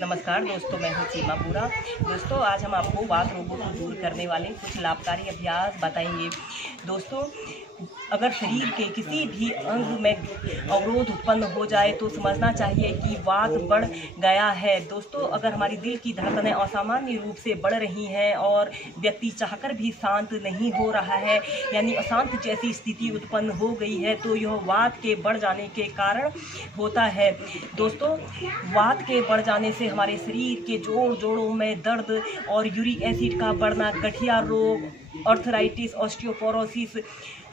नमस्कार दोस्तों, मैं हूँ सीमा पूरा। दोस्तों, आज हम आपको वात रोगों को दूर करने वाले कुछ लाभकारी अभ्यास बताएंगे। दोस्तों, अगर शरीर के किसी भी अंग में अवरोध उत्पन्न हो जाए तो समझना चाहिए कि वात बढ़ गया है। दोस्तों, अगर हमारी दिल की धड़कनें असामान्य रूप से बढ़ रही हैं और व्यक्ति चाहकर भी शांत नहीं हो रहा है, यानी अशांत जैसी स्थिति उत्पन्न हो गई है, तो यह वात के बढ़ जाने के कारण होता है। दोस्तों, वात के बढ़ जाने से हमारे शरीर के जोड़ों में दर्द और यूरिक एसिड का बढ़ना, गठिया रोग, आर्थराइटिस, ऑस्टियोपोरोसिस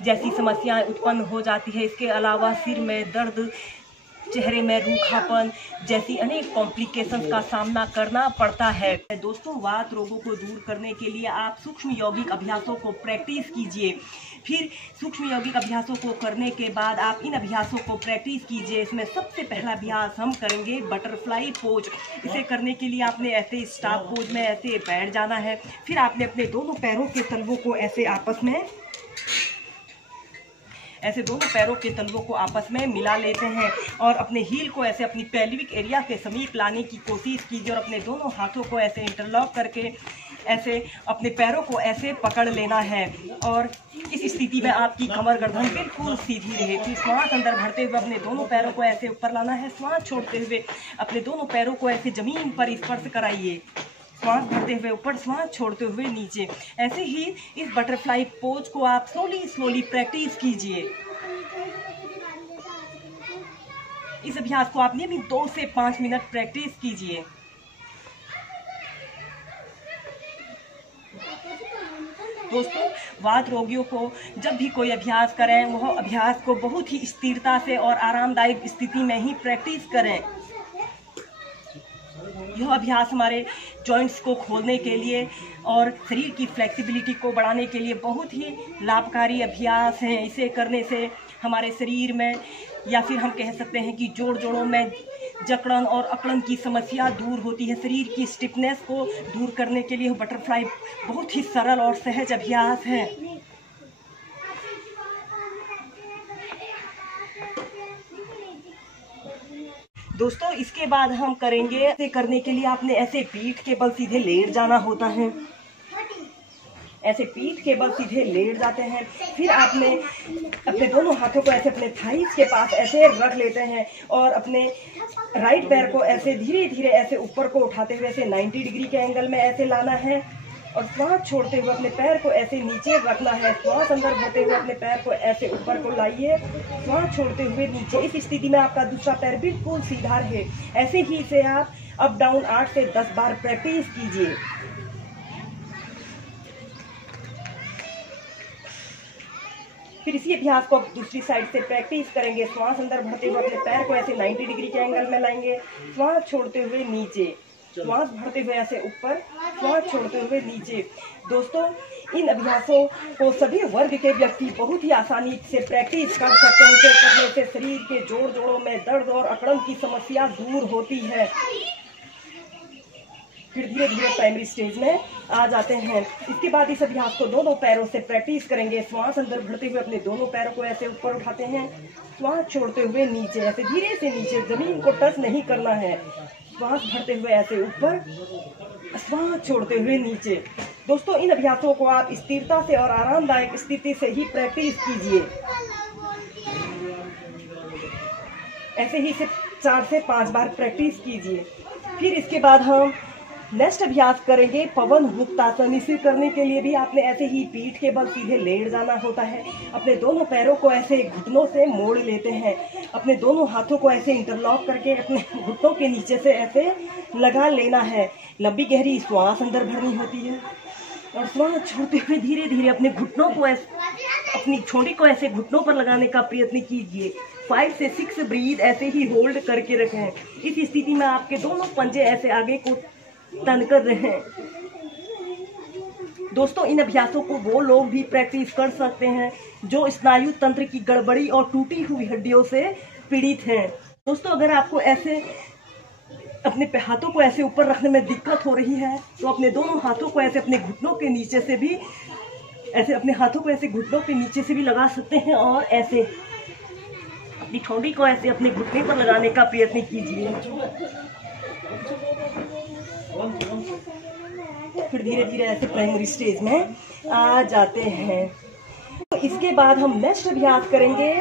जैसी समस्याएं उत्पन्न हो जाती है। इसके अलावा सिर में दर्द, चेहरे में रूखापन जैसी अनेक कॉम्प्लिकेशंस का सामना करना पड़ता है। दोस्तों, वात रोगों को दूर करने के लिए आप सूक्ष्म यौगिक अभ्यासों को प्रैक्टिस कीजिए। फिर सूक्ष्म यौगिक अभ्यासों को करने के बाद आप इन अभ्यासों को प्रैक्टिस कीजिए। इसमें सबसे पहला अभ्यास हम करेंगे बटरफ्लाई पोज। इसे करने के लिए आपने ऐसे स्टार पोज में ऐसे बैठ जाना है। फिर आपने अपने दोनों पैरों के तलवों को ऐसे आपस में दोनों पैरों के तलवों को आपस में मिला लेते हैं और अपने हील को ऐसे अपनी पेल्विक एरिया के समीप लाने की कोशिश कीजिए और अपने दोनों हाथों को ऐसे इंटरलॉक करके ऐसे अपने पैरों को ऐसे पकड़ लेना है और इस स्थिति में आपकी कमर गर्दन बिल्कुल सीधी रहे। फिर श्वास अंदर भरते हुए अपने दोनों पैरों को ऐसे ऊपर लाना है। श्वास छोड़ते हुए अपने दोनों पैरों को ऐसे जमीन पर स्पर्श कराइए। श्वास भरते हुए ऊपर, श्वास छोड़ते हुए नीचे। ऐसे ही इस बटरफ्लाई पोज को आप स्लोली प्रैक्टिस कीजिए। इस अभ्यास को आप नियमित 2 से 5 मिनट प्रैक्टिस कीजिए। दोस्तों, वात रोगियों को जब भी कोई अभ्यास करें, वह अभ्यास को बहुत ही स्थिरता से और आरामदायक स्थिति में ही प्रैक्टिस करें। यह अभ्यास हमारे जॉइंट्स को खोलने के लिए और शरीर की फ्लेक्सिबिलिटी को बढ़ाने के लिए बहुत ही लाभकारी अभ्यास है। इसे करने से हमारे शरीर में, या फिर हम कह सकते हैं कि जोड़ों में जकड़न और अकड़न की समस्या दूर होती है। शरीर की स्टिफनेस को दूर करने के लिए बटरफ्लाई बहुत ही सरल और सहज अभ्यास है। दोस्तों, इसके बाद हम करेंगे, ऐसे करने के लिए आपने ऐसे पीठ के बल सीधे लेट जाना होता है। ऐसे पीठ के बल सीधे लेट जाते हैं। फिर आपने अपने दोनों हाथों को ऐसे अपने थाइस के पास ऐसे रख लेते हैं और अपने राइट पैर को ऐसे धीरे ऐसे ऊपर को उठाते हुए ऐसे 90 डिग्री के एंगल में ऐसे लाना है और श्वास छोड़ते हुए अपने पैर को ऐसे नीचे रखना है। श्वास अंदर भरते हुए अपने पैर को ऐसे ऊपर को लाइए, श्वास छोड़ते हुए नीचे। इस स्थिति में आपका दूसरा पैर बिल्कुल सीधा रहे। ऐसे ही इसे आप अप डाउन 8 से 10 बार प्रैक्टिस कीजिए। फिर इसी अभ्यास को आप दूसरी साइड से प्रैक्टिस करेंगे। श्वास अंदर भरते हुए अपने पैर को ऐसे 90 डिग्री के एंगल में लाएंगे, श्वास छोड़ते हुए नीचे, श्वास भरते हुए ऐसे ऊपर, श्वास छोड़ते हुए नीचे। दोस्तों, इन अभ्यासों को सभी वर्ग के व्यक्ति बहुत ही आसानी से प्रैक्टिस कर सकते हैं। इसे करने से शरीर के जोड़ों में दर्द और अकड़न की समस्या दूर होती है। फिर धीरे प्राइमरी स्टेज में आ जाते हैं। इसके बाद इस अभ्यास को दोनों पैरों से प्रैक्टिस करेंगे। श्वास अंदर भरते हुए अपने दोनों पैरों को ऐसे ऊपर उठाते हैं, श्वास छोड़ते हुए नीचे, ऐसे धीरे से नीचे, जमीन को टच नहीं करना है। श्वास भरते हुए ऐसे ऊपर, श्वास छोड़ते हुए नीचे। दोस्तों, इन अभ्यासों को आप स्थिरता से और आरामदायक स्थिति से ही प्रैक्टिस कीजिए। ऐसे ही इसे 4 से 5 बार प्रैक्टिस कीजिए। फिर इसके बाद हम नेक्स्ट अभ्यास करेंगे पवन मुक्तासन। इसे करने के लिए भी आपने ऐसे ही पीठ के बल सीधे लेट जाना होता है। अपने दोनों पैरों को ऐसे घुटनों से मोड़ लेते हैं। अपने दोनों हाथों को ऐसे इंटरलॉक करके अपने घुटनों के नीचे से ऐसे लगा लेना है। लंबी गहरी श्वास अंदर भरनी होती है और श्वास छोड़ते हुए धीरे अपने घुटनों को अपनी छोड़ी को ऐसे घुटनों पर लगाने का प्रयत्न कीजिए। 5 से 6 ब्रीथ ऐसे ही होल्ड करके रखें। इस स्थिति में आपके दोनों पंजे ऐसे आगे को तन कर रहे हैं। दोस्तों, इन अभ्यासों को वो लोग भी प्रैक्टिस कर सकते हैं जो स्नायु तंत्र की गड़बड़ी और टूटी हुई हड्डियों से पीड़ित हैं। दोस्तों, अगर आपको ऐसे अपने हाथों को ऐसे ऊपर रखने में दिक्कत हो रही है तो अपने दोनों हाथों को ऐसे अपने घुटनों के नीचे से भी लगा सकते हैं और ऐसे अपनी ठोड़ी को ऐसे अपने घुटने पर लगाने का प्रयत्न कीजिए। फिर धीरे धीरे ऐसे प्राइमरी स्टेज में आ जाते हैं। तो इसके बाद हम नेक्स्ट अभ्यास करेंगे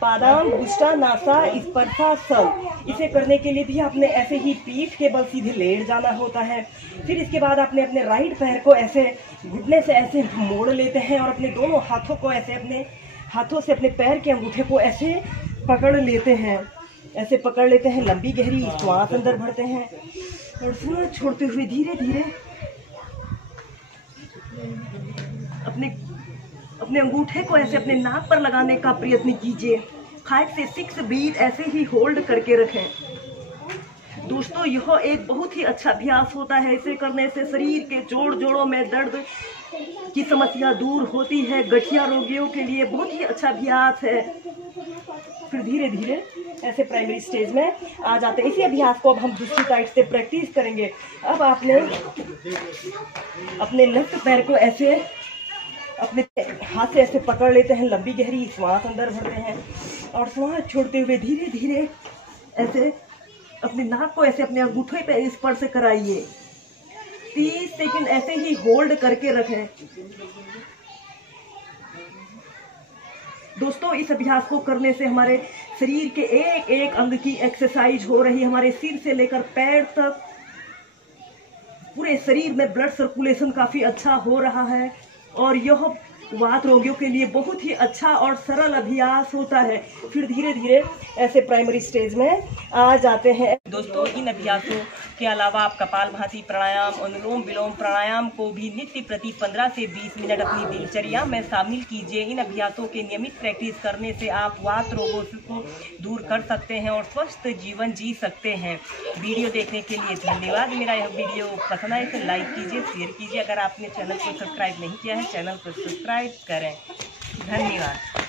पादाम भुष्टा नासा स्पर्शासन। इसे करने के लिए भी आपने ऐसे ही पीठ के बल सीधे लेट जाना होता है। फिर इसके बाद आपने अपने राइट पैर को ऐसे घुटने से ऐसे मोड़ लेते हैं और अपने दोनों हाथों को ऐसे अपने हाथों से अपने पैर के अंगूठे को ऐसे पकड़ लेते हैं। ऐसे पकड़ लेते हैं, लंबी गहरी श्वास अंदर भरते हैं और सांस छोड़ते हुए धीरे धीरे अपने अंगूठे को ऐसे अपने नाक पर लगाने का प्रयत्न कीजिए। 5 से 6 ब्रीथ ऐसे ही होल्ड करके रखें। दोस्तों, यह एक बहुत ही अच्छा अभ्यास होता है। इसे करने से शरीर के जोड़ों में दर्द की समस्या दूर होती है। गठिया रोगियों के लिए बहुत ही अच्छा अभ्यास है। फिर धीरे धीरे ऐसे प्राइमरी स्टेज में आ जाते हैं। इसी अभ्यास को अब हम दूसरी साइड से प्रैक्टिस करेंगे। अब आपने अपने लेफ्ट पैर को ऐसे अपने हाथ से ऐसे पकड़ लेते हैं, लंबी गहरी श्वास अंदर भरते हैं और श्वास छोड़ते हुए धीरे धीरे ऐसे अपने नाक को ऐसे अपने अंगूठे पे स्पर्श कराइए। 30 सेकंड ऐसे ही होल्ड करके रखें। दोस्तों, इस अभ्यास को करने से हमारे शरीर के एक एक अंग की एक्सरसाइज हो रही है। हमारे सिर से लेकर पैर तक पूरे शरीर में ब्लड सर्कुलेशन काफी अच्छा हो रहा है और यह वात रोगियों के लिए बहुत ही अच्छा और सरल अभ्यास होता है। फिर धीरे धीरे ऐसे प्राइमरी स्टेज में आ जाते हैं। दोस्तों, इन अभ्यासों के अलावा आप कपालभाति प्राणायाम, अनुलोम विलोम प्राणायाम को भी नित्य प्रति 15 से 20 मिनट अपनी दिनचर्या में शामिल कीजिए। इन अभ्यासों के नियमित प्रैक्टिस करने से आप वात रोगों को दूर कर सकते हैं और स्वस्थ जीवन जी सकते हैं। वीडियो देखने के लिए धन्यवाद। मेरा यह वीडियो पसंद आए तो लाइक कीजिए, शेयर कीजिए। अगर आपने चैनल को सब्सक्राइब नहीं किया है, चैनल को सब्सक्राइब करें। धन्यवाद।